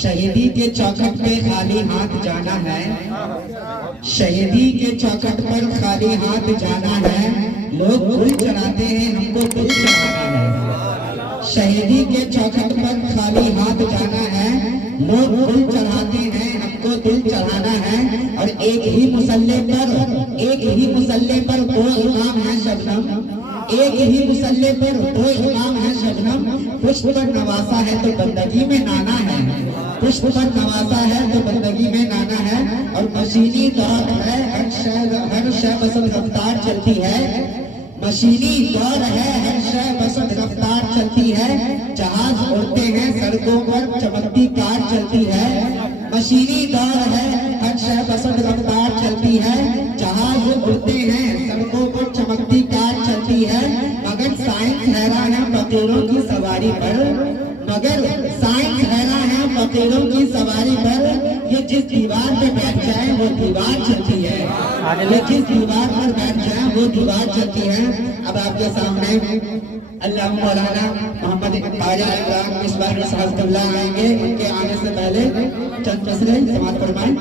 شہیدی کے چوکھٹ پہ خالی ہاتھ جانا ہے، شہیدی کے چوکھٹ پر خالی ہاتھ جانا ہے، لوگ گل چڑھاتے ہیں ہم کو دل چڑھانا ہے، شہیدی کے چوکھٹ پر خالی ہاتھ جانا ہے، لوگ گل چڑھاتے ہیں ہم کو دل چڑھانا ہے، اور ایک ہی مسلح پر دو امام ہے شبنم، ایک ہی مسلح پر دو امام ہے شبنم، پشت پر نوازا ہے تو بندگی میں نانا ہے، پشت پر نوازا ہے تو بندگی میں نانا ہے، اور مشینی دور ہے ہر شے بسط رفتار چلتی ہے، مشینی دور ہے ہر شے بسط رفتار چلتی ہے، جہاز اڑتے ہیں سڑکوں پر چمکتی کار چلتی ہے، مشینی دور ہے ہر شے بسط رفتار چلتی ہے، جہاز اڑتے ہیں سڑکوں پر چمکتی کار چلتی ہے، مگر سائنس حیران ہے فقیروں کی سواری پر، مگر سائنس حیران ہے فقیروں کی سواری پر، یہ جس دیوار پہ بیٹھ جائے وہ دیوار چلتی ہے، یہ جس دیوار پر بیٹھ جائے وہ دیوار چلتی ہے۔ اب آپ کے سامنے اللہ مولانا محمد خواجہ ابراہیم مصباح صاحب اللہ آئیں گے، ان کے آنے سے پہلے چند مصرعے سماعت فرمائیں۔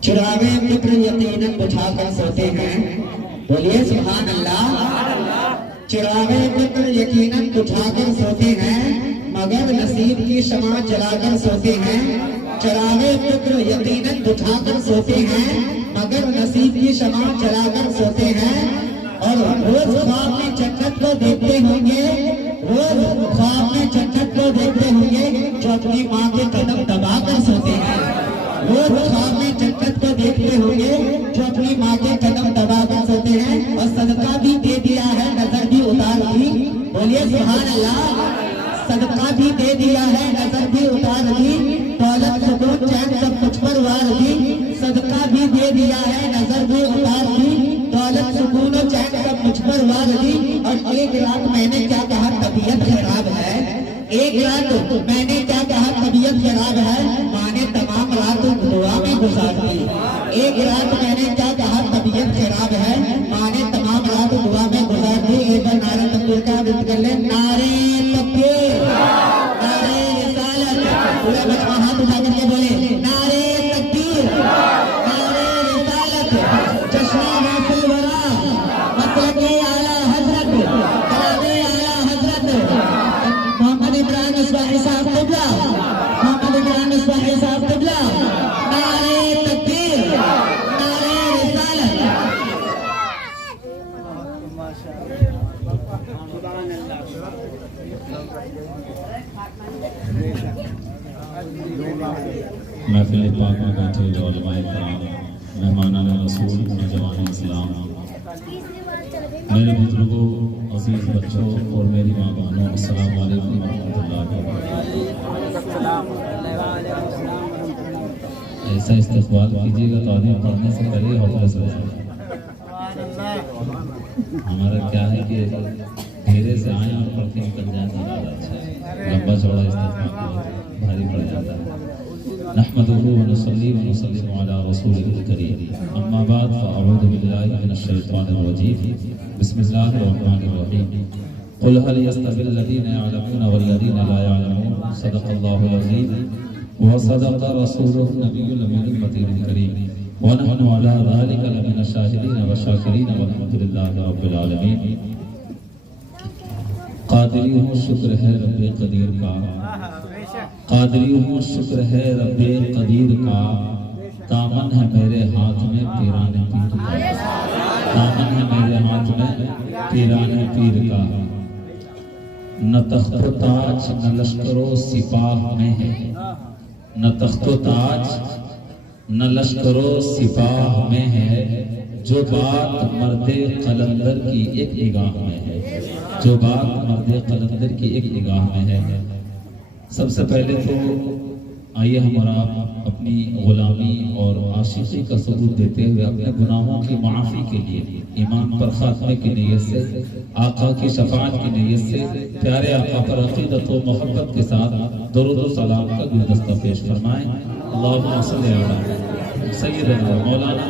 چراغے فکر یقیناً بجھا کر سوتے ہیں، بولیے سبحان اللہ، چراغے فکر یقیناً بجھا کر سوتے ہیں، مگر نصیب کی شمع جلا کر سوتے ہیں، چراغے فکر یقیناً بجھا کر سوتے ہیں، مگر نصیب کی شمع جلا کر سوتے ہیں، اور روز خواب میں جنت کو دیکھتے ہوں گے، روز خواب میں جنت کو دیکھتے ہوں گے جو اپنی ماں کے قدم دبا کر سوتے ہیں، روز خواب میں جنت کو دیکھتے ہوں گے جو اپنی ماں کے قدم دبا کر سوتے ہیں، اور صدقہ بھی دے دیا ہے نظر بھی اتار دی، بولیے سبحان اللہ، صدقہ بھی دے دیا ہے نظر بھی اتار دی، دولت سکون چین سب کچھ پر وار دی، صدقہ بھی دے دیا ہے نظر بھی اتار دی، دولت سکون و چین سب مجھ پر وار دی، اور ایک رات میں نے کیا کہا طبیعت خراب ہے، ایک رات میں نے کیا کہا طبیعت خراب ہے، ماں نے تمام رات دعا میں گزار دی، ایک رات میں نے کیا کہا طبیعت خراب ہے، ماں نے تمام رات دعا میں گزار دی، ایک بار نعرہ تکبیر کا عرض کر لیں، نعرہ تکبیر، نعرہ رسالت، پورا بچہ ہاتھ اٹھا کر کے بولے نعرہ تکبیر، نعرہ رسالت، جشن محفل ورا، مطلق اعلیٰ حضرت، جناب اعلیٰ حضرت محمد ابراہیم مصباحی صاحب قبلہ، محمد ابراہیم مصباحی صاحب قبلہ، نعرہ تکبیر، نعرہ رسالت۔ محفل پاک میں بیٹھے علماء کرام، مہمانان رسول، نوجوان اسلام، میرے بزرگوں، عزیز بچوں اور میری ماں بہنوں، السلام علیکم ورحمۃ اللہ وبرکاتہ۔ ایسا استقبال کیجیے گا تعلیم پڑھنے سے پہلے حوصلہ سے ہمارا کیا ہے کہ دھیرے سے آئیں اور پڑھ کے نکل جائیں تو زیادہ اچھا ہے، لمبا چوڑا استقبال بھاری پڑ جاتا ہے۔ نحمده ونصلي ونسلم على رسوله الكريم، اما بعد فاعوذ بالله من الشيطان الرجيم، بسم الله الرحمن الرحيم، قل هل يستوي الذين يعلمون والذين لا يعلمون، صدق الله العظيم وصدق رسوله النبي الامين المتين الكريم، ونحن على ذلك لمن الشاهدين والشاكرين والحمد لله رب العالمين۔ قادری ہوں شکر ہے رب قدیر کا، قادری ہوں شکر ہے رب قدیر کا، دامن ہے میرے ہاتھ میں پیران پیر کا، دامن ہے میرے ہاتھ میں پیران پیر کا، نہ تخت و تاج نہ لشکر و سپاہ میں ہے، نہ تخت و تاج نہ لشکر و سپاہ میں ہے، جو بات مرد قلندر کی ایک نگاہ میں ہے، جو بات مرد قلندر کی ایک نگاہ میں ہے۔ سب سے پہلے تو آئیے ہمارا اپنی غلامی اور عاشقی کا ثبوت دیتے ہوئے اپنے گناہوں کی معافی کے لیے ایمان پر خاتمے کی نیت سے، آقا کی شفاعت کی نیت سے، پیارے آقا پر عقیدت و محبت کے ساتھ درود و سلام کا گلدستہ پیش فرمائیں۔ اللہم صلی علی سیدنا مولانا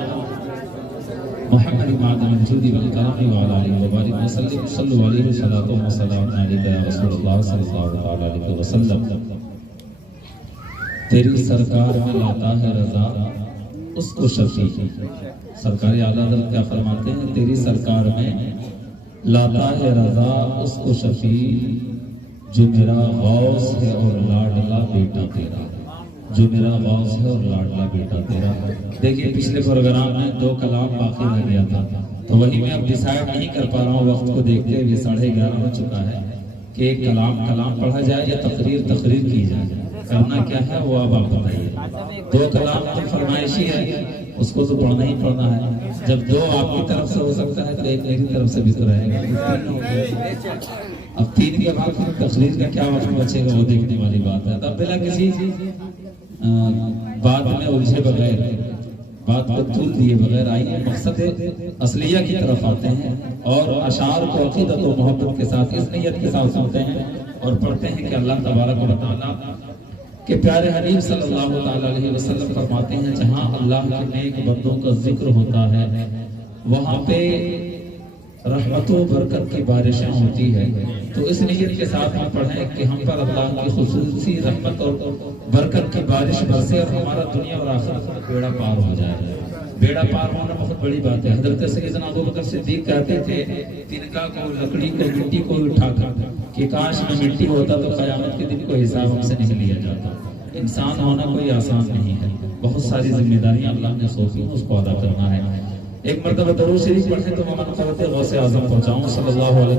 محمد معدن الجود والکرم وعلی آلہ وبارک وسلم صلو علیہ صلاۃ و سلام علیک یا رسول اللہ صلی اللہ علیہ وسلم۔ تیری سرکار میں لاتا ہے رضا اس کو شفیع، سرکار اعلیٰ حضرت کیا فرماتے ہیں؟ تیری سرکار میں لاتا ہے رضا اس کو شفیع، جو میرا غوث ہے اور لاڈلا بیٹا تیرا، جو میرا غوث ہے اور لاڈلا بیٹا تیرا۔ دیکھیے پچھلے پروگرام میں 2 کلام باقی رہ گیا تھا، تو وہی میں اب ڈیسائیڈ نہیں کر پا رہا ہوں، وقت کو دیکھتے ہوئے 11:30 ہو چکا ہے کہ ایک کلام پڑھا جائے یا تقریر کی جائے، کرنا کیا ہے وہ اب آپ بتائیے۔ 2 کلام تو فرمائشی ہے، اس کو تو پڑھنا ہی پڑھنا ہے، جب 2 آپ کی طرف سے ہو سکتا ہے تو 1 میری طرف سے بھی تو رہے گا۔ اب 3 کے بعد تقریر کا کیا وقت بچے گا وہ دیکھنے والی بات ہے۔ تب بلا کسی بات میں الجھے بغیر، بات کو طول دیے بغیر آئیے مقصد اصلیہ کی طرف آتے ہیں اور اشعار کو عقیدت و محبت کے ساتھ اس نیت کے ساتھ سنتے ہیں اور پڑھتے ہیں کہ اللہ تبارک و تعالیٰ کہ پیارے حبیب صلی اللہ تعالیٰ علیہ وسلم فرماتے ہیں جہاں اللہ کے نیک بندوں کا ذکر ہوتا ہے وہاں پہ رحمت و برکت کی بارشیں ہوتی ہے۔ تو اس نیت کے ساتھ ہم پڑھیں کہ ہم پر اللہ کی خصوصی رحمت اور برکت کی بارش برسے اور ہمارا دنیا اور آخرت کا بیڑا پار ہو جائے۔ بیڑا پار ہونا بہت بڑی بات ہے۔ حضرت سیدنا ابوبکر صدیق کہتے تھے تنکا کو، لکڑی کو، مٹی کو اٹھا کر کہ کاش میں مٹی ہوتا تو قیامت کے دن کو حساب ہم سے نہیں لیا جاتا۔ انسان ہونا کوئی آسان نہیں ہے، بہت ساری ذمہ داریاں اللہ نے سونپی ہیں، اس کو ادا کرنا ہے۔ ایک مرتبہ درود شریف پڑھیں تو من قوت غوث اعظم پہنچاؤں صلی اللہ علیہ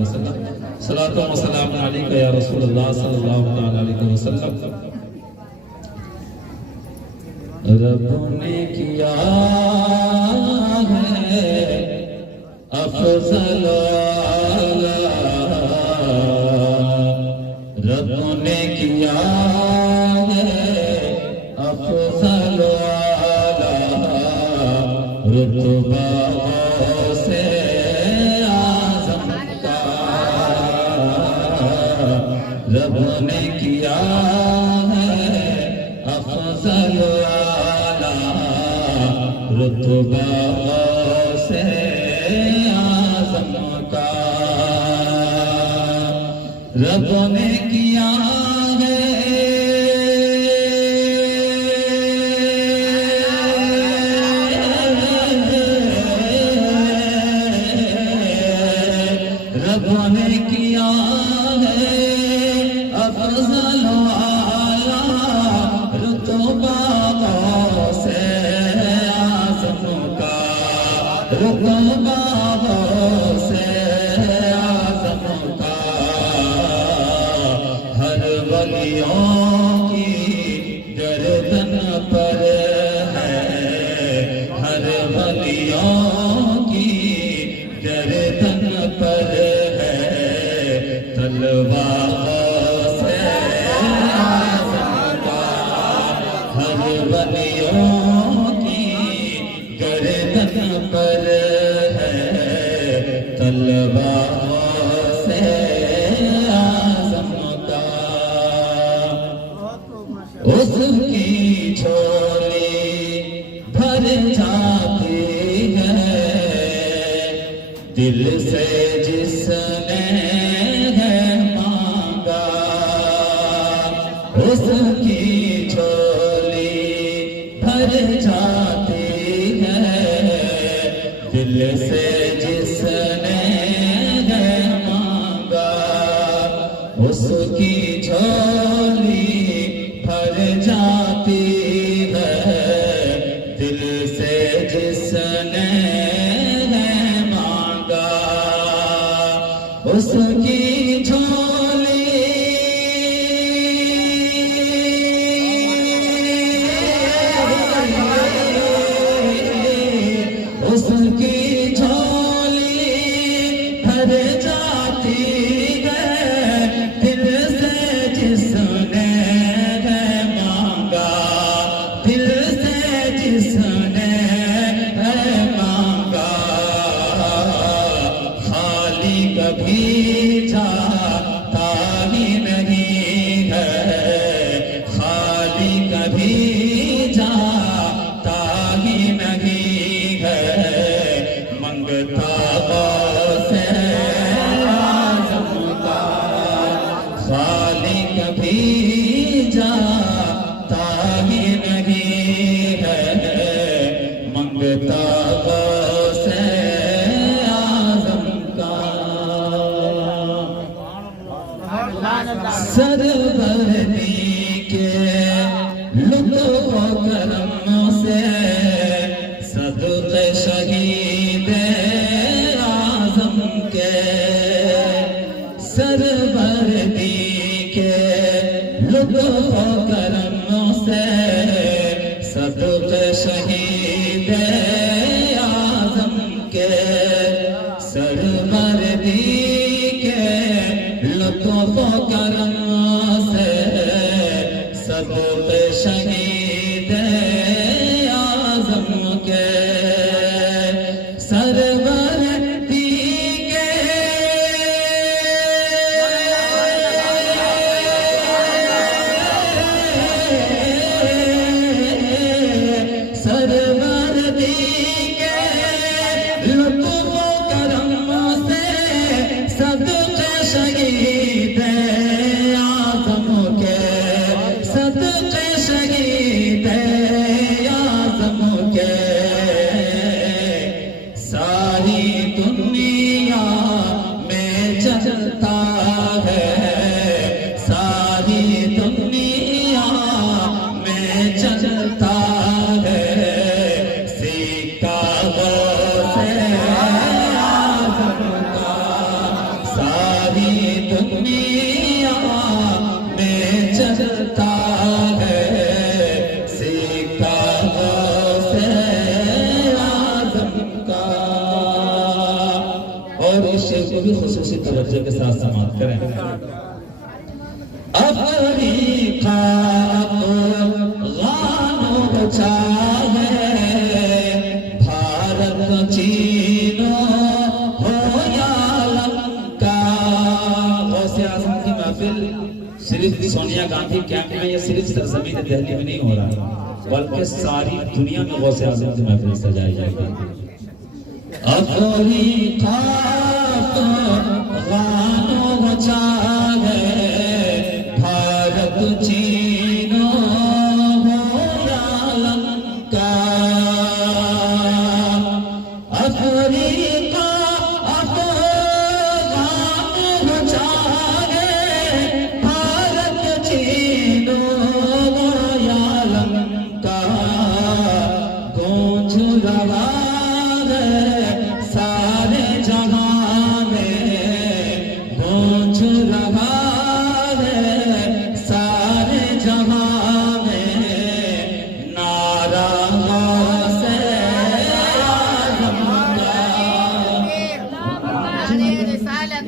وسلم۔ صلاۃ و سلام علیک یا رسول اللہ صلی اللہ علیہ وسلم۔ رب نے کیا ہے افضل رب نے کیا ہے افضل رتبہ سے اعظم کا، رب نے کیا ہے افضل رتبہ سے اعظم کا، رب نے کیا ہے اس کی جھولی بھر جاتی ہے دل سے جس نے ہے مانگا، اس کی جھولی بھر جاتی ہے دل سے جس نے ہے مانگا، اس کی جھولی بھر جاتی ہے دل سے جس نے ہے مانگا، اس کی جھولی اس کی جھولی بھر جاتی ہے دل سے جس نے خالی کبھی جاتا ہی نہیں ہے منگتا غوث اعظم کا سربردی کے لطف و کرم سے صدقے شہید اعظم کے سربردی کے لطف و کرم سے صدقے شہید اعظم کے سربردی کے لطف و کرم سے صدقے شہید اعظم کے سربردی کے سربردی کے لطف و کرم سے صدقے شہید اعظم کے صدقے شہید اعظم کے ساری دنیا میں چلتا ہے ساری دنیا میں چلتا ہے سکہ غوث اعظم کا ساری دنیا میں چلتا ہے سکہ غوث اعظم کا اور اس شعر کو بھی خصوصی توجہ کے ساتھ سماعت کریں افریقہ افغان بچا ہے بھارت چین ہو یا لنکا غوث اعظم کی محفل صرف سونیا گاندھی کیمپ میں یا صرف سرزمین دہلی میں نہیں ہو رہا بلکہ ساری دنیا میں غوث اعظم کی محفل سجائی جائے گی افریقہ افغان بچا ہے بھارت چین ہو یا لنکا افریقہ افغان بچا ہے بھارت چین ہو یا لنکا گونج رہا ہے سارے جہاں میں گونج رہا ہے سارے جہاں میں نعرہ غوث اعظم کا نعرے رسالت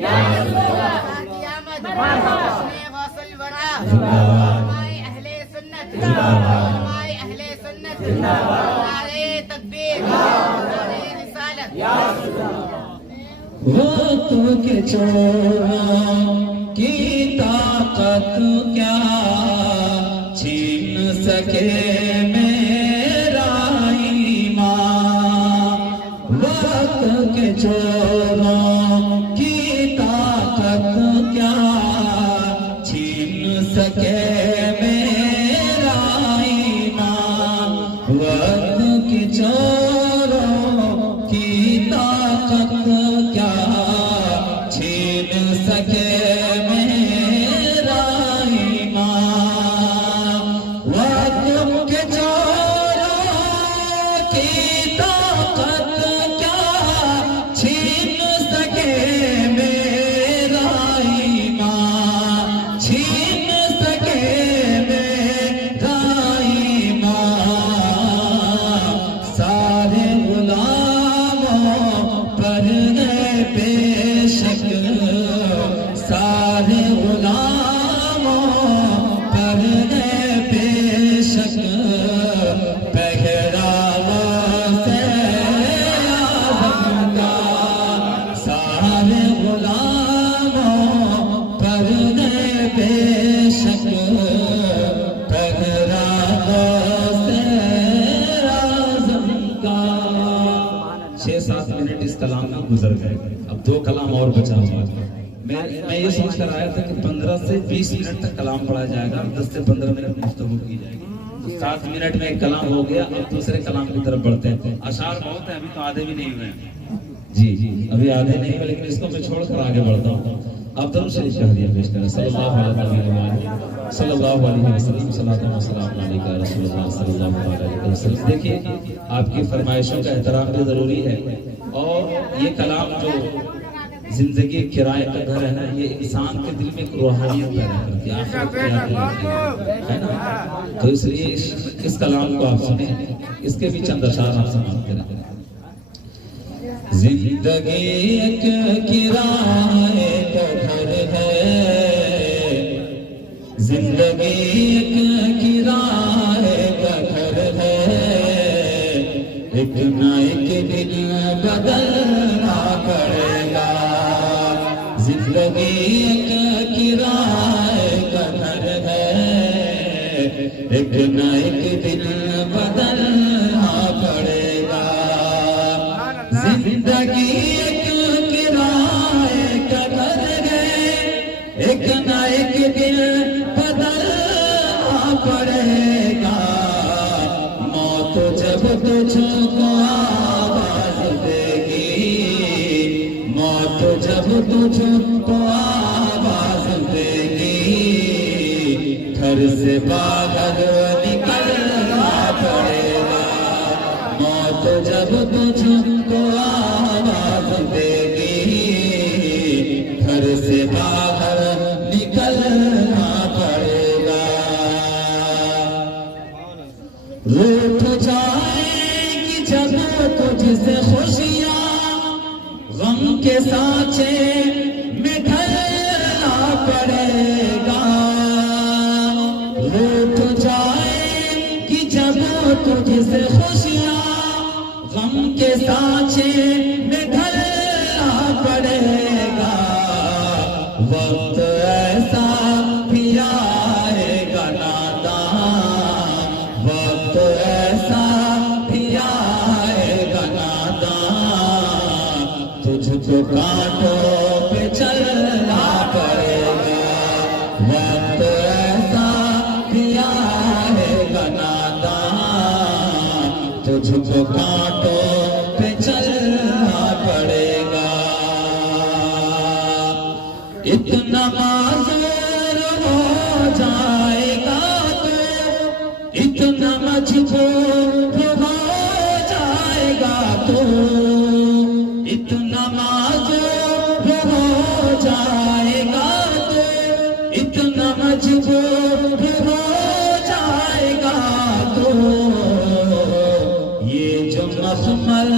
قیامت غوث الورا علماء اہل سنت علماء اہل سنت نعرے تکبیر نعرے رسالت وقت کے چوروں کی طاقت کیا چھین سکے میرا ایمان وقت کے چوروں کی طاقت کیا چھین سکے میرا ایمان وقت کے چوروں کی طاقت کیا چھین سکے میرا ایمان وقت کے چوروں کی طاقت کیا چھین سکے میرا ایمان چھین سکے میرا ایمان سارے غلاموں پر گئے بے شک سارے غلاموں پر گئے بے شک پہرا غوث اعظم کا سارے غلاموں پر گئے بے شک پہرا غوث اعظم کا 6-7 منٹ اس کلام میں گزر گئے اب 2 کلام اور بچا ہوا میں یہ سوچ کر آیا تھا کہ 15 سے 20 منٹ تک کلام پڑھا جائے گا، 10 سے 15 منٹ گفتگو کی جائے گی۔ 7 منٹ میں ایک کلام ہو گیا، اب دوسرے کلام کی طرف بڑھتے ہیں۔ اشعار بہت ہیں، ابھی تو آدھے بھی نہیں ہوئے ہیں جی، ابھی آدھے نہیں ہوئے، لیکن اس کو میں چھوڑ کر آگے بڑھتا ہوں۔ اب درود شریف شہریہ پیش کریں، صلی اللہ علیہ وسلم، صلاۃ و سلام علیک یا رسول اللہ صلی اللہ علیہ وسلم۔ دیکھیے آپ کی فرمائشوں کا احترام بھی ضروری ہے، اور یہ کلام جو زندگی کرائے کا گھر ہے نا، یہ انسان کے دل میں ایک روحانیت پیدا کرتی ہے، آخرت کی یاد دلاتی ہے نا۔ تو اس لیے اس کلام کو آپ سنیں، اس کے بھی چند اشعار آپ سماعت کریں۔ زندگی ایک کرائے کا گھر ہے، زندگی ایک کرائے کا گھر ہے، ایک نہ ایک دن بدلنا پڑے گا۔ زندگی ایک کرائے کا گھر ہے، ایک نہ ایک دن بدلنا پڑے گا۔ زندگی ایک کرائے کا گھر ہے، ایک نہ ایک دن بدلنا پڑے گا۔ موت جب تجھ کو آواز دے گی، موت جب تجھ کو آواز دے گی، گھر سے باہر نکلنا پڑے گا۔ موت جب تجھ کو آواز دے گی، گھر سے باہر نکلنا پڑے گا۔ روٹھ جائیں گی جب تجھ سے خوشیاں، غم کے سانچے میں ڈھلنا پڑے گا۔ روٹھ جائیں گی جب تجھ سے خوشیاں، غم کے سانچے میں ڈھلنا پڑے گا۔ وقت ایسا بھی آئے گا نادان، وقت ایسا بھی آئے گا نادان، تجھ کو کانٹوں پہ چلنا پڑے گا۔ وقت ایسا بھی آئے گا نادان، تجھ کو کانٹوں پہ چلنا پڑے گا۔ اتنا معذور ہو جائے گا تو، اتنا مجبور ہو جائے گا تو، اتنا معذور ہو جائے گا تو، اتنا مجبور ہو جائے گا تو، یہ جو مخمل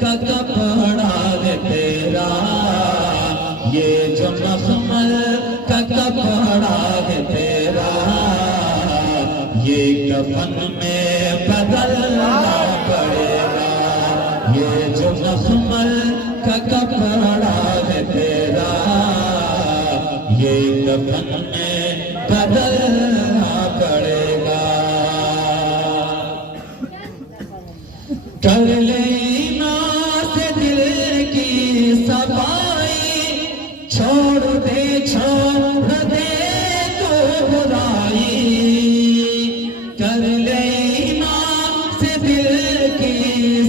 کا کپڑا ہے تیرا، یہ جو مخمل کا کپڑا ہے تیرا، یہ کفن میں بدلنا پڑے گا۔ یہ جو مخمل کا کپڑا ہے تیرا، یہ کفن میں بدلنا پڑے گا۔ کر لے ایمان سے دل کی صفائی، چھوڑ دے تو برائی۔ کر لے ایمان سے دل کی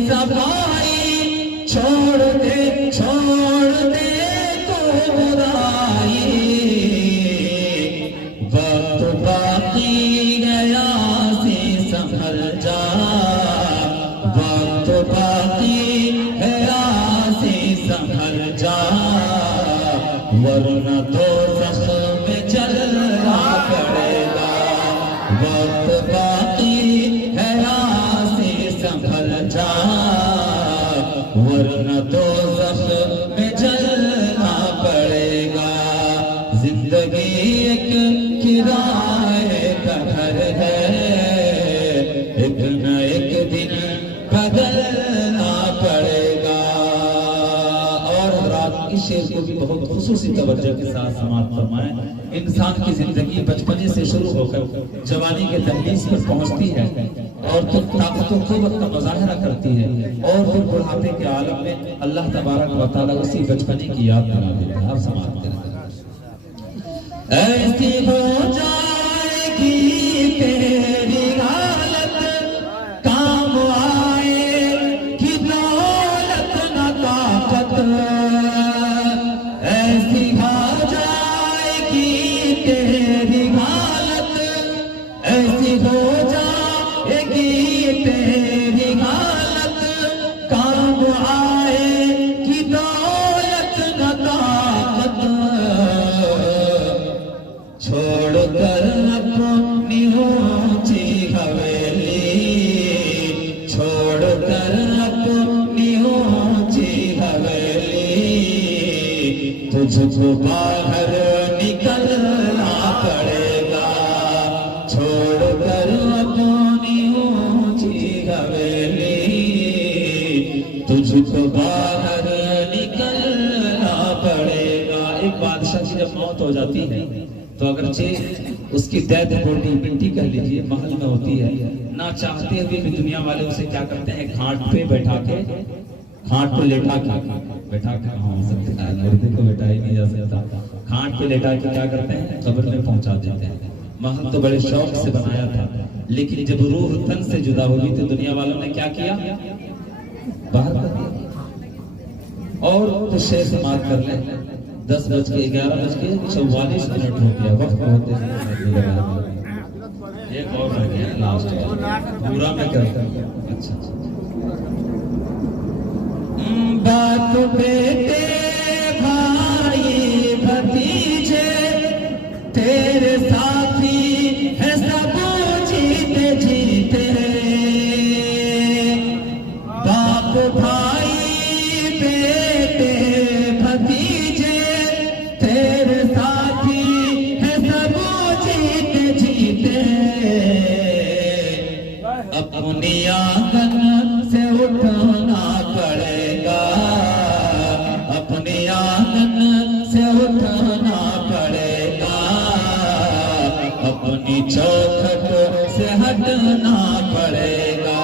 صفائی، چھوڑ دے تو برائی۔ وقت باقی گیا سی سنبھل جا، وقت باقی ہے آسی سنبھل جا، ورنہ دوزخ میں جلنا پڑے گا۔ وقت باقی ہے آسی سنبھل جا، ورنہ دوزخ میں جلنا پڑے گا۔ زندگی ایک کرائے کا گھر ہے، ایک نہ ایک دن بدلنا پڑے گا۔ اور حضرات اس شعر کو بھی بہت خصوصی توجہ کے ساتھ سماعت فرمائیں۔ انسان کی زندگی بچپنے سے شروع ہو کر جوانی کے دہلیز پر پہنچتی ہے، اور پھر طاقت و قوت کا مظاہرہ کرتی ہے، اور پھر بڑھاپے کے عالم میں اللہ تبارک و تعالیٰ اسی بچپنے کی یاد دلا دیتا ہے۔ آپ سماعت کریں۔ ایسی ہو جائے گی تیری حالت کام آئے کہ دولت نہ طاقت ایسی ہو جائے گی تیری حالت ایسی ہو جائے گی تیری حالت کام آئے کہ دولت نہ طاقت چھوڑ کر اپنی اونچی حویلی چھوڑ کر اپنی اونچی حویلی تجھ کو باہر نکلنا پڑے گا چھوڑ کر اپنی اونچی حویلی تجھ کو باہر نکلنا پڑے گا۔ ایک بادشاہ کی جب موت ہو جاتی ہے تو اگرچہ اس کی ڈیتھ باڈی مٹی کر لیجیے محل میں ہوتی ہے، نہ چاہتے ہوئے بھی دنیا والے اسے کیا کرتے ہیں گھاٹ پہ بیٹھا کے گھاٹ پہ لیٹا کے بیٹھا کے کہاں ہو سکتا ہے مردے کو بیٹھا ہی نہیں جا سکتا، گھاٹ پہ لیٹا کے کیا کرتے ہیں قبر میں پہنچا دیتے ہیں۔ محل تو بڑے شوق سے بنایا تھا لیکن جب روح تن سے جدا ہوگی تو دنیا والوں نے کیا کیا باہر کر دیا۔ اور تو شیخ سماعت کر لیں 10:11:44 ہو گیا وقت بہت ہے ایک اور رہ گیا لاسٹ پورا میں کرتا ہوں۔ اچھا بات بیٹے بھائی بھتیجے تیرے ساتھی ہے سب جیتے جیتے باپ بھائی بیٹے بھتیجے تیرے ساتھی ہے سب جیتے جیتے اپنی آنگن سے اٹھنا پڑے گا اپنی آنگن سے اٹھنا پڑے گا اپنی چوکھٹ سے ہٹنا پڑے گا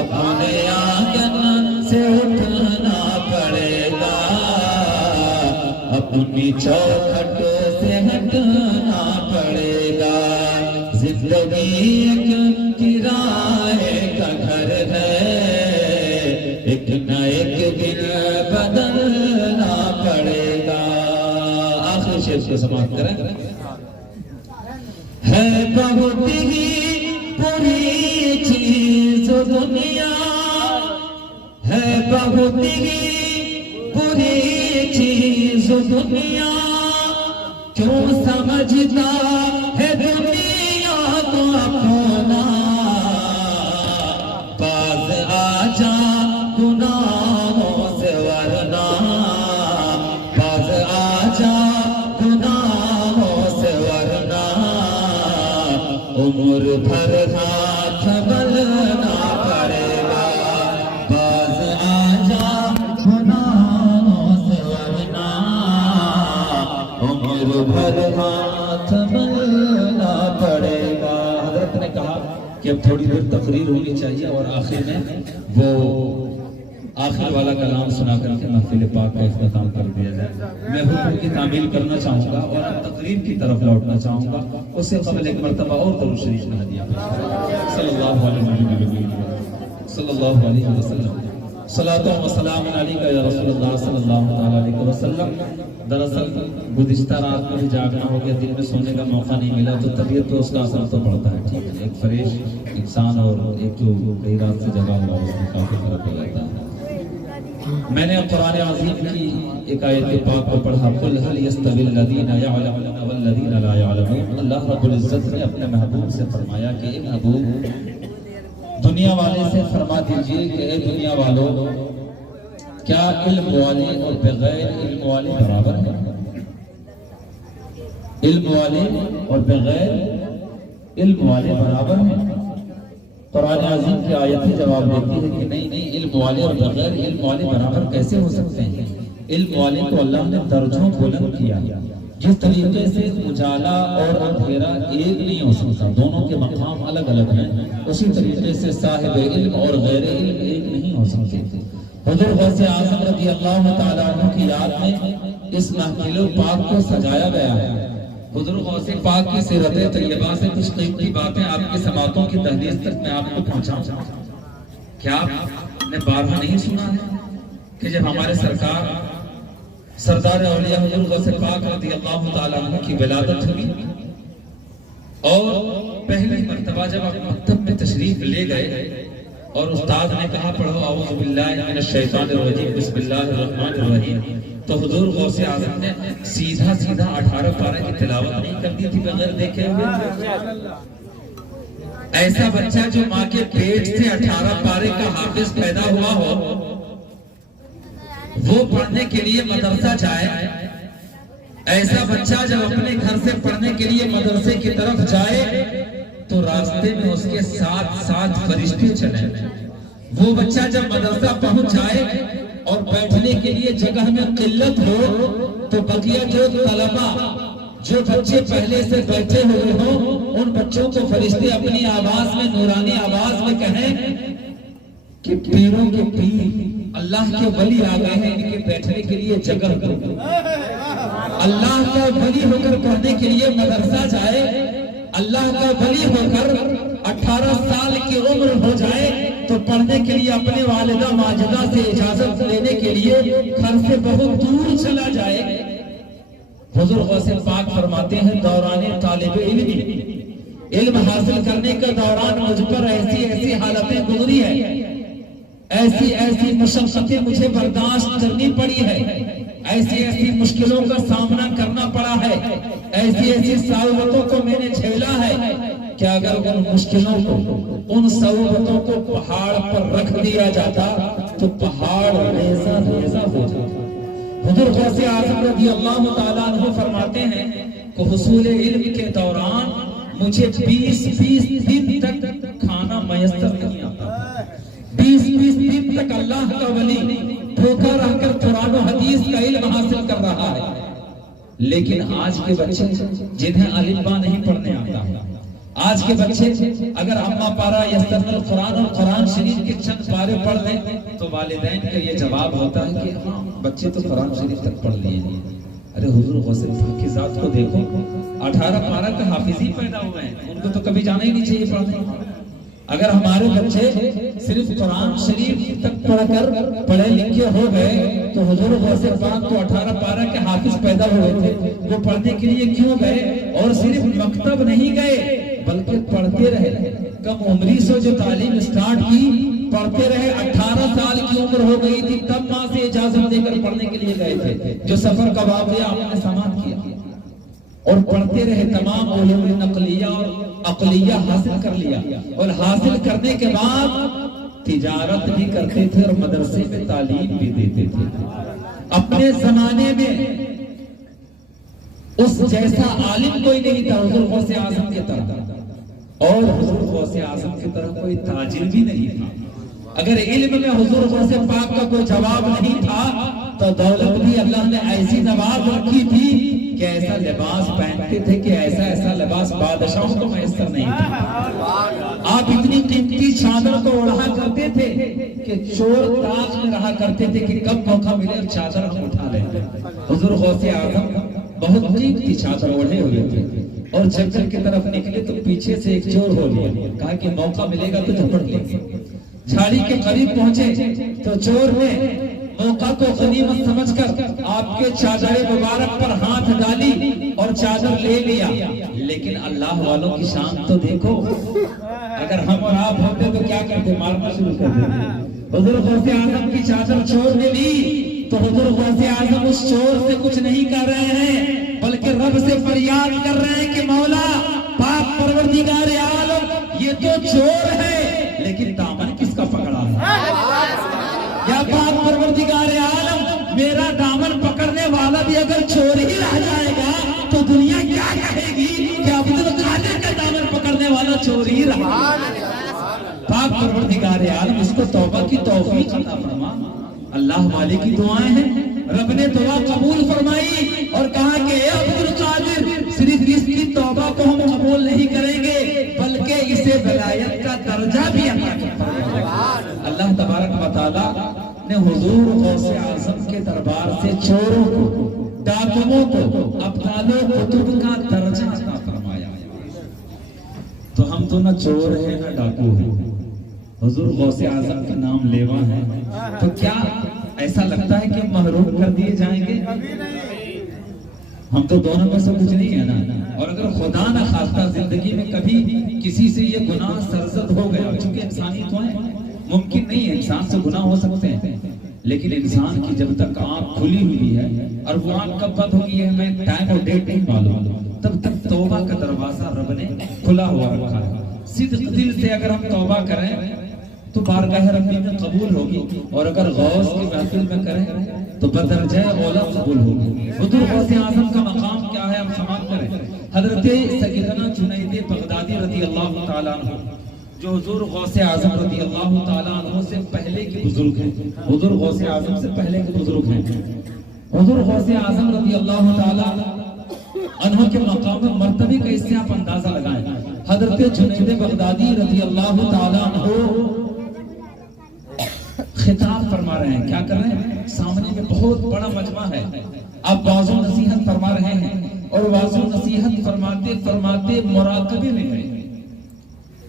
اپنے آنگن سے اٹھنا پڑے گا اپنی چوکھٹ سے ہٹنا پڑے گا۔ زندگی ایک کرائے کا گھر ہے ایک نہ ایک دن بدلنا پڑے گا۔ آخری شعر سے سماعت کریں۔ ہے بہت ہی بری چیز دنیا ہے بہت ہی بری چیز دنیا کیوں سمجھتا ہے دنیا کو اپنا باز آ جا گناہوں سے ورنہ باز آ جا گناہوں سے ورنہ عمر بھر ہاتھ ملنا پڑے گا باز آ جا گناہوں سے ورنہ عمر بھر ہاتھ ملنا پڑے گا۔ حضرت نے کہا کہ اب تھوڑی دیر تقریر ہونی چاہیے اور آخر میں وہ آخر والا کلام سنا کر کے محفل پاک کا اختتام کر دیا جائے۔ میں حکم کی تعمیل کرنا چاہوں گا اور اب تقریر کی طرف لوٹنا چاہوں گا، اس سے قبل ایک مرتبہ اور درود شریف میں ہدیہ پیش کریں۔ صلی اللہ علیہ وسلم صلاۃ و سلام علیک یا رسول اللہ صلی اللہ علیہ وسلم۔ دراصل گزشتہ رات میں بھی جاگنا ہو گیا، دن میں سونے کا موقع نہیں ملا تو طبیعت پہ اس کا اثر تو پڑتا ہے، ٹھیک ہے، ایک فریش انسان اور ایک جو کئی رات سے جگا ہوا اس میں کافی فرق ہو جاتا ہے۔ میں نے قرآن عظیم کی ایک آیت پاک کو پڑھا، قل هل يستوي الذين يعلمون والذين لا يعلمون۔ اللہ رب العزت نے اپنے محبوب سے فرمایا کہ اے محبوب دنیا والے سے فرما دیجئے کہ اے دنیا والوں کیا علم والے اور بغیر علم والے برابر ہیں؟ علم والے اور بغیر علم والے برابر ہیں؟ قرآن عظیم کی آیتیں جواب دیتی ہے کہ نہیں نہیں، علم والے اور بغیر علم والے برابر کیسے ہو سکتے ہیں؟ علم والے کو اللہ نے درجوں بلند کیا، جس طریقے سے اجالا اور اندھیرا ایک نہیں ہو سکتا، دونوں کے مقام الگ الگ ہیں، اسی طریقے سے صاحب علم اور غیر علم ایک نہیں ہو سکتے۔ حضور غوث اعظم رضی اللہ تعالیٰ عنہ کی یاد میں اس محفل پاک کو سجایا گیا ہے۔ حضور غوث پاک کی سیرت طیبہ سے کچھ قیمتی باتیں آپ کے سماعتوں کی دہلیز تک میں آپ کو پہنچاؤں. کیا آپ نے بارہا نہیں سنا ہے کہ جب ہمارے سرکار سردار اولیاء حضور غوث پاک رضی اللہ تعالیٰ عنہ کی ولادت ہوئی اور پہلی مرتبہ جب آپ مکتب میں تشریف لے گئے اور استاد نے کہا پڑھو اعوذ باللہ من الشیطان الرجیم بسم اللہ الرحمن الرحیم، تو حضور غوث اعظم نے سیدھا 18 پارہ کی تلاوت نہیں کر دی تھی بغیر دیکھے ہوئے. ایسا بچہ جو ماں کے پیٹ سے 18 پارے کا حافظ پیدا ہوا ہو، وہ پڑھنے کے لیے مدرسہ جائے. ایسا بچہ جب اپنے گھر سے پڑھنے کے لیے مدرسے کی طرف جائے تو راستے میں اس کے ساتھ فرشتے چلے. وہ بچہ جب مدرسہ پہنچ جائے اور بیٹھنے کے لیے جگہ میں قلت ہو تو بقیہ جو طلبہ جو بچے پہلے سے بیٹھے ہوئے ہوں ان بچوں کو فرشتے اپنی آواز میں نورانی آواز میں کہیں کہ پیروں کے پیر اللہ کے ولی آ گئے ہیں، ان کے بیٹھنے کے لیے جگہ دو. اللہ کا ولی ہو کر پڑھنے کے لیے مدرسہ جائے، اللہ کا ولی ہو کر 18 سال کی عمر ہو جائے تو پڑھنے کے لیے اپنے والدہ ماجدہ سے اجازت لینے کے لیے گھر سے بہت دور چلا جائے. حضور غوث پاک فرماتے ہیں دوران طالب علم حاصل کرنے کا دوران مجھ پر ایسی حالتیں گزری ہے، ایسی مشقتیں مجھے برداشت کرنی پڑی ہے، ایسی مشکلوں کا سامنا کرنا پڑا ہے، ایسی صعوبتوں کو میں نے جھیلا ہے کہ اگر ان مشکلوں کو ان صعوبتوں کو پہاڑ پر رکھ دیا جاتا تو پہاڑ ریزہ ہو جاتا. حضور غوث اعظم رضی اللہ تعالیٰ عنہ فرماتے ہیں کہ حصول علم کے دوران مجھے 20 دن تک کھانا میسر نہیں آتا. 20 دن تک اللہ کا ولی بھوکا رہ کر قرآن و حدیث کا علم حاصل کر رہا ہے. لیکن آج کے بچے جنہیں الف با نہیں پڑھنے آتا ہے، آج کے بچے اگر اما پارا یسترن القرآن اور قرآن شریف کے چند پارے پڑھ لیں تو والدین کا یہ جواب ہوتا ہے کہ ہاں بچے تو قرآن شریف تک پڑھ لیے ہیں. ارے حضور غوث پاک کی ذات کو دیکھو، 18 پارہ کا حافظ ہی پیدا ہوئے ہیں، ان کو تو کبھی جانا ہی نہیں چاہیے پڑھنے. اگر ہمارے بچے صرف قرآن شریف تک پڑھ کر پڑھے لکھے ہو گئے تو حضور غوث پاک کو 18 پارہ کے حافظ پیدا ہوئے تھے، وہ پڑھنے کے لیے کیوں گئے؟ اور صرف مکتب نہیں گئے بلکہ پڑھتے رہے. کم عمری سے جو تعلیم سٹارٹ کی پڑھتے رہے. 18 سال کی عمر ہو گئی تھی تب ماں سے اجازت دے کر پڑھنے کے لیے گئے تھے، جو سفر کا واقعہ آپ نے سماعت کیا، اور پڑھتے رہے. تمام علوم نقلیہ اور عقلیہ حاصل کر لیا، اور حاصل کرنے کے بعد تجارت بھی کرتے تھے اور مدرسے میں تعلیم بھی دیتے تھے. اپنے زمانے میں اس جیسا عالم کوئی نہیں تھا حضور غوث اعظم کی طرح، اور حضور غوث اعظم کی طرح کوئی تاجر بھی نہیں تھا. اگر علم میں حضور غوث پاک کا کوئی جواب نہیں تھا تو دولت بھی اللہ نے ایسی نواب رکھی تھی کہ ایسا لباس پہنتے تھے کہ ایسا لباس بادشاہوں کو میسر نہیں تھا. آپ اتنی قیمتی چادر کو اڑا کرتے تھے کہ چور تاج میں رہا کرتے تھے کہ کب موقع ملے اور چادر ہم اٹھا لیں. حضور غوث اعظم بہت قیمتی چادر اوڑھے ہوئے تھے، اور جنگل کی طرف نکلے تو پیچھے سے ایک چور ہو لیا، کہا کہ موقع ملے گا تو جھپٹ لیں گے. جھاڑی کے قریب پہنچے تو چور نے موقع کو غنیمت سمجھ کر آپ کے چادر مبارک پر ہاتھ ڈالی اور چادر لے لیا. لیکن اللہ والوں کی شان تو دیکھو، اگر ہم اور آپ ہوتے تو کیا کرتے؟ مارنا شروع کر دیتے. حضور غوث اعظم کی چادر چور نے لی تو حضور غوث اعظم اس چور سے کچھ نہیں کر رہے ہیں بلکہ رب سے فریاد کر رہے ہیں کہ مولا پاک پروردگار عالم، یہ تو چور ہے لیکن دامن کس کا پکڑا ہے؟ یا پاک پروردگار عالم، میرا دامن پکڑنے والا بھی اگر چور ہی رہ جائے گا تو دنیا کیا کہے گی کہ عبد القادر کا دامن پکڑنے والا چور ہی رہا. پاک پروردگار عالم اس کو توبہ کی توفیق عطا فرما. اللہ والے کی دعائیں ہیں، رب نے دعا قبول فرمائی اور کہا کہ اے عبد القادر، صرف اس کی توبہ کو ہم قبول نہیں کریں گے بلکہ اسے ولایت کا درجہ بھی عطا فرما. اللہ تبارک و تعالی نے حضور غوث اعظم کے دربار سے چوروں کو، ڈاکوؤں کو، ابطال و قطب کا درجہ تو نہ چور ہے نہ ڈاکو ہے، حضور غوث اعظم کے نام لیوا ہے، تو کیا ایسا لگتا ہے کہ محروم کر دیے جائیں گے؟ ہم تو دونوں میں سے کچھ نہیں ہے نا۔ اور اگر خدا نہ خواستہ زندگی میں کبھی کسی سے یہ گناہ سرزد ہو گیا، چونکہ انسانی تو ہے، ممکن نہیں ہے انسان سے گناہ ہو سکتے ہیں، لیکن انسان کی جب تک آنکھ کھلی ہوئی ہے، اور وہ آنکھ کب بند ہوگی ہے میں ٹائم اور ڈیٹ نہیں معلوم، تب تک توبہ کا دروازہ رب نے کھلا ہوا رکھا ہے۔ صدق دل سے اگر ہم توبہ کریں تو بارگاہ ربی میں قبول ہوگی، اور اگر غوث کی محفل میں کریں تو بدرجہ اولا قبول ہوگی۔ حضور غوث اعظم کا مقام کیا ہے ہم سماعت کریں۔ حضرت سیدنا جنید بغدادی رضی اللہ تعالیٰ عنہ، جو حضور غوث اعظم رضی اللہ تعالیٰ عنہ سے پہلے کے بزرگ ہیں، حضور غوث اعظم سے پہلے کے بزرگ ہیں، حضور غوث اعظم رضی اللہ تعالیٰ عنہ کے مقام مرتبے کا اس سے آپ اندازہ لگائیں۔ حضرت جنید بغدادی رضی اللہ تعالیٰ عنہ خطاب فرما رہے ہیں، کیا کر رہے ہیں؟ سامنے میں بہت بڑا مجمع ہے، آپ واعظ و نصیحت فرما رہے ہیں، اور واعظ و نصیحت فرماتے فرماتے مراقبے میں گئے۔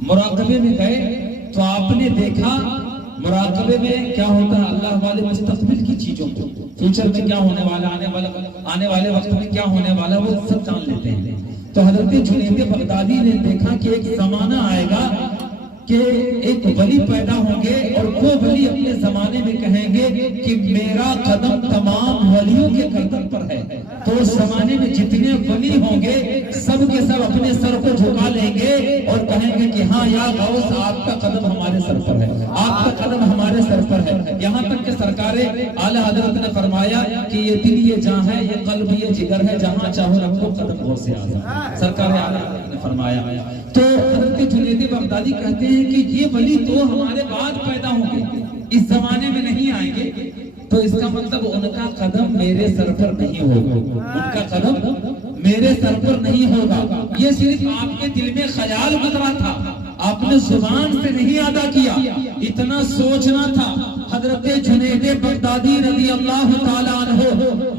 مراقبے میں گئے تو آپ نے دیکھا مراقبے میں کیا ہوتا ہے، اللہ والے مستقبل کی چیزوں کو، فیوچر میں کیا ہونے والا، آنے والے وقت میں کیا ہونے والا، وہ سب جان لیتے ہیں۔ تو حضرت جنید بغدادی نے دیکھا کہ ایک زمانہ آئے گا کہ ایک ولی پیدا ہوں گے، اور وہ ولی اپنے زمانے میں کہیں گے کہ میرا قدم تمام ولیوں کے قدم پر ہے۔ تو اس زمانے میں جتنے ولی ہوں گے سب کے سب اپنے سر کو جھکا لیں گے اور کہیں گے کہ ہاں یا غوث آپ کا قدم ہمارے سر پر ہے، آپ کا قدم ہمارے سر پر ہے۔ یہاں تک کہ سرکار اعلیٰ حضرت نے فرمایا کہ یہ دل یہ جان ہے، یہ قلب یہ جگر ہے، جہاں چاہو رکھو قدم غوث اعظم۔ سرکار اعلیٰ حضرت نے فرمایا۔ تو حضرت جنید بغدادی کہتے ہیں کہ یہ ولی تو ہمارے بعد پیدا ہوں گے، اس زمانے میں نہیں آئیں گے، تو اس کا مطلب ان کا قدم میرے سر پر نہیں ہوگا، ان کا قدم میرے سر پر نہیں ہوگا۔ یہ صرف آپ کے دل میں خیال گزرا تھا، آپ نے زبان سے نہیں ادا کیا، اتنا سوچنا تھا۔ حضرت جنید بغدادی رضی اللہ تعالیٰ عنہ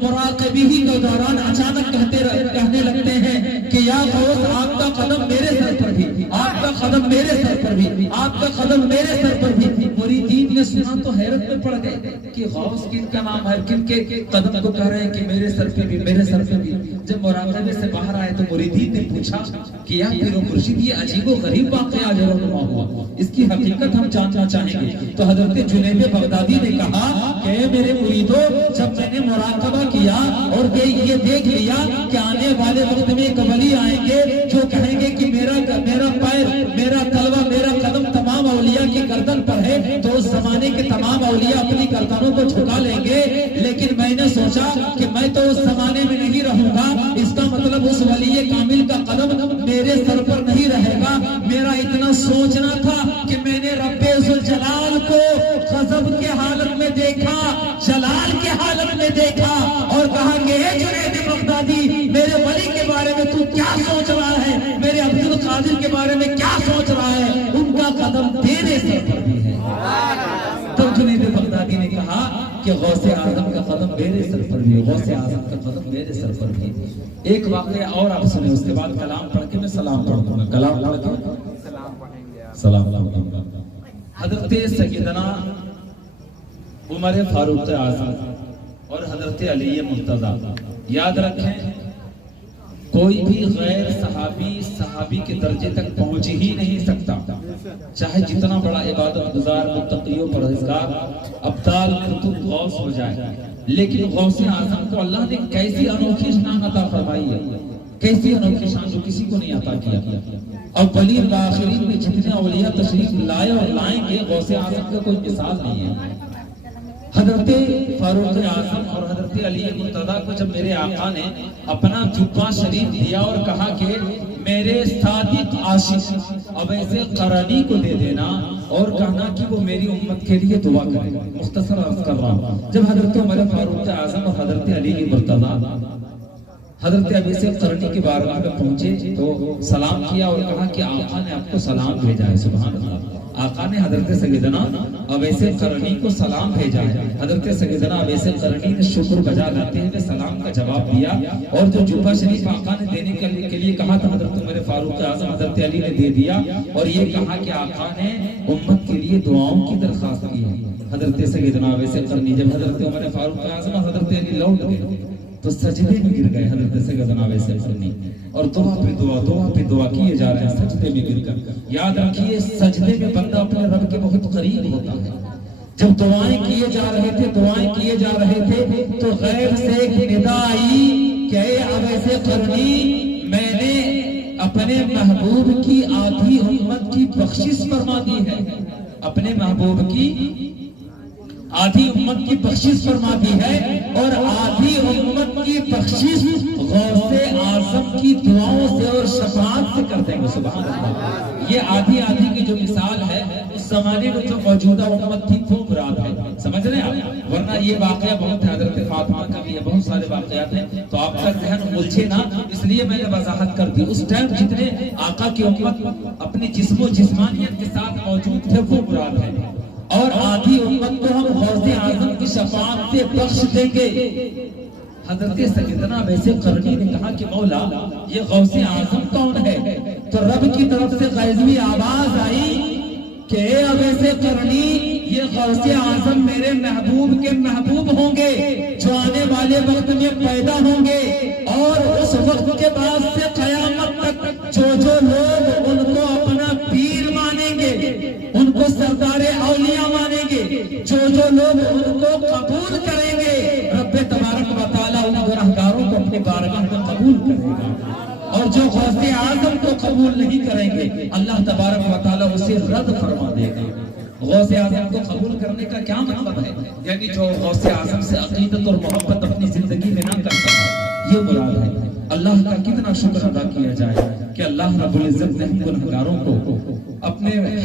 مراقبے ہی کے دوران اچانک کہنے لگتے ہیں کہ یا غوث آپ کا قدم میرے سر پر بھی، آپ کا قدم میرے سر پر بھی، آپ کا قدم میرے سر پر بھی۔ مریدین نے سنا تو حیرت میں پڑ گئے کہ غوث کن کا نام ہے، کن کے قدم کو کہہ رہے ہیں کہ میرے سر پہ بھی، میرے سر پہ بھی۔ جب مراقبے سے باہر آئے تو مریدین نے پوچھا کہ یا پیر و مرشد یہ عجیب و غریب واقعہ جو رونما ہوا، اس کی حقیقت ہم جاننا چاہیں گے۔ تو حضرت جنید بغدادی نے کہا کہ میرے مریدوں، جب میں نے مراقبہ کیا اور یہ دیکھ لیا کہ آنے والے وقت میں ایک ولی آئیں گے جو کہیں گے کہ میرا پیر، میرا تلوہ، میرا قدم تمام اولیاء کی گردن پر ہے، تو اس زمانے کے تمام اولیاء اپنی گردنوں کو جھکا لیں گے۔ لیکن میں نے سوچا کہ میں تو اس زمانے میں نہیں رہوں گا، اس کا مطلب اس ولی کامل کا قدم میرے سر پر نہیں رہے گا۔ میرا اتنا سوچنا تھا کہ میں نے رب ذوالجلال کو غضب کے حالت میں دیکھا، جلال کے حالت میں دیکھا، اور کہا کہ اے جنید بغدادی میرے ولی کے بارے میں تو کیا سوچ رہا ہے، میرے عبد القادر کے بارے میں کیا سوچ رہا ہے، ان کا قدم تیرے سر پر بھی ہے۔ تب جنید بغدادی نے کہا کہ غوث اعظم کا قدم میرے سر پر بھی ہے، غوث اعظم کا قدم میرے سر پر بھی ہے۔ ایک واقعہ اور آپ سنیں، اس کے بعد کلام پڑھ کے میں سلام پڑھوں گا، کلام پڑھ کے سلام پڑھوں گا۔ حضرت سیدنا عمر فاروق اعظم اور حضرت علی مرتضی، یاد رکھیں کوئی بھی غیر صحابی کے درجے تک پہنچ ہی نہیں سکتا، چاہے جتنا بڑا عبادت گزار، متقی و پرہیزگار، ابدال، کتب، غوث ہو جائے، لیکن غوث اعظم کو اللہ نے کیسی انوکھی شان عطا فرمائی ہے، کیسی انوکھی شان جو کسی کو نہیں عطا کیا۔ اولین و آخرین میں جتنے اولیاء تشریف لائے اور لائیں گے، غوث اعظم کا کوئی مثال نہیں ہے۔ حضرت فاروق اعظم اور حضرت علی مرتضیٰ کو جب میرے آقا نے اپنا جبہ شریف دیا اور کہا کہ میرے صادق عاشق اویس قرنی کو دے دینا اور کہنا کہ وہ میری امت کے لیے دعا کرے، مختصر عرض کر رہا ہوں۔ جب حضرت عمر فاروق اعظم اور حضرت علی مرتضیٰ حضرت ابی سے قرنی کی بارگاہ میں پہنچے تو سلام کیا اور کہا کہ آقا نے آپ کو سلام بھیجا ہے. سبحان اللہ. آقا نے حضرت سیدنا اویس قرنی کو سلام بھیجا ہے. حضرت سیدنا اویس قرنی نے شکر بجا لاتے ہوئے سلام کا جواب دیا اور جو جبہ شریف آقا نے دینے کے لیے کہا تھا حضرت عمر فاروق اعظم حضرت علی نے دے دیا اور یہ کہا کہ آقا نے امت کے لیے دعاؤں کی درخواست کی ہے. حضرت سیدنا اویس قرنی جب حضرت عمر فاروق اعظم حضرت علی لوٹ گئے تو سجدے میں گر گئے حضرت سیدنا اویس قرنی اور دعا پہ دعا کیے جا رہے ہیں سجدے میں گر کر. یاد رکھیے سجدے میں بندہ اپنے رب کے بہت قریب ہوتا ہے. جب دعائیں کیے جا رہے تھے تو غیب سے ایک ندا آئی کہ اے اویس قرنی میں نے اپنے محبوب کی آدھی امت کی بخشش فرما دی ہے. اپنے محبوب کی آدھی امت کی بخشش فرما دی ہے اور آدھی امت کی بخشش غوث اعظم کی دعاؤں سے اور شفاعت سے کر دیں گے. سبحان اللہ. یہ آدھی کی جو مثال ہے اس زمانے میں جو موجودہ امت تھی وہ مراد ہے. سمجھ رہے ہیں آپ؟ ورنہ یہ واقعہ بہت ہے. حضرت فاطمہ کا بھی ہے, بہت سارے واقعات ہیں تو آپ کا ذہن الجھے نہ, اس لیے میں نے وضاحت کر دی. اس ٹائم جتنے آقا کی امت اپنی جسم و جسمانیت کے ساتھ موجود تھے وہ مراد ہے اور آدھی امت کو ہم غوث اعظم کی شفاعت سے بخش دیں گے. حضرت سیدنا اویس قرنی نے کہا کہ مولا یہ غوث اعظم کون ہے؟ تو رب کی طرف سے غیبی آواز آئی کہ اے اویس قرنی یہ غوث اعظم میرے محبوب کے محبوب ہوں گے جو آنے والے وقت میں پیدا ہوں گے اور اس وقت کے بعد سے قیامت تک جو لوگ ان کو اپنا پیر مانیں گے, ان کو سردار اولیاء مانیں گے, جو لوگ ان کو قبول کریں گے, رب تبارک و تعالیٰ ان گنہگاروں کو اپنی بارگاہ میں قبول کرے گا. اور جو غوث اعظم کو قبول نہیں کریں گے اللہ تبارک و تعالیٰ اسے رد فرما دے گا. غوث اعظم کو قبول کرنے کا کیا مطلب ہے؟ یعنی جو غوث اعظم سے عقیدت اور محبت اپنی زندگی میں نہ کر سکتا, یہ مراد ہے. اللہ کا کتنا شکر ادا کیا جائے کہ اللہ رب العزت نے گنہگاروں کو اپنے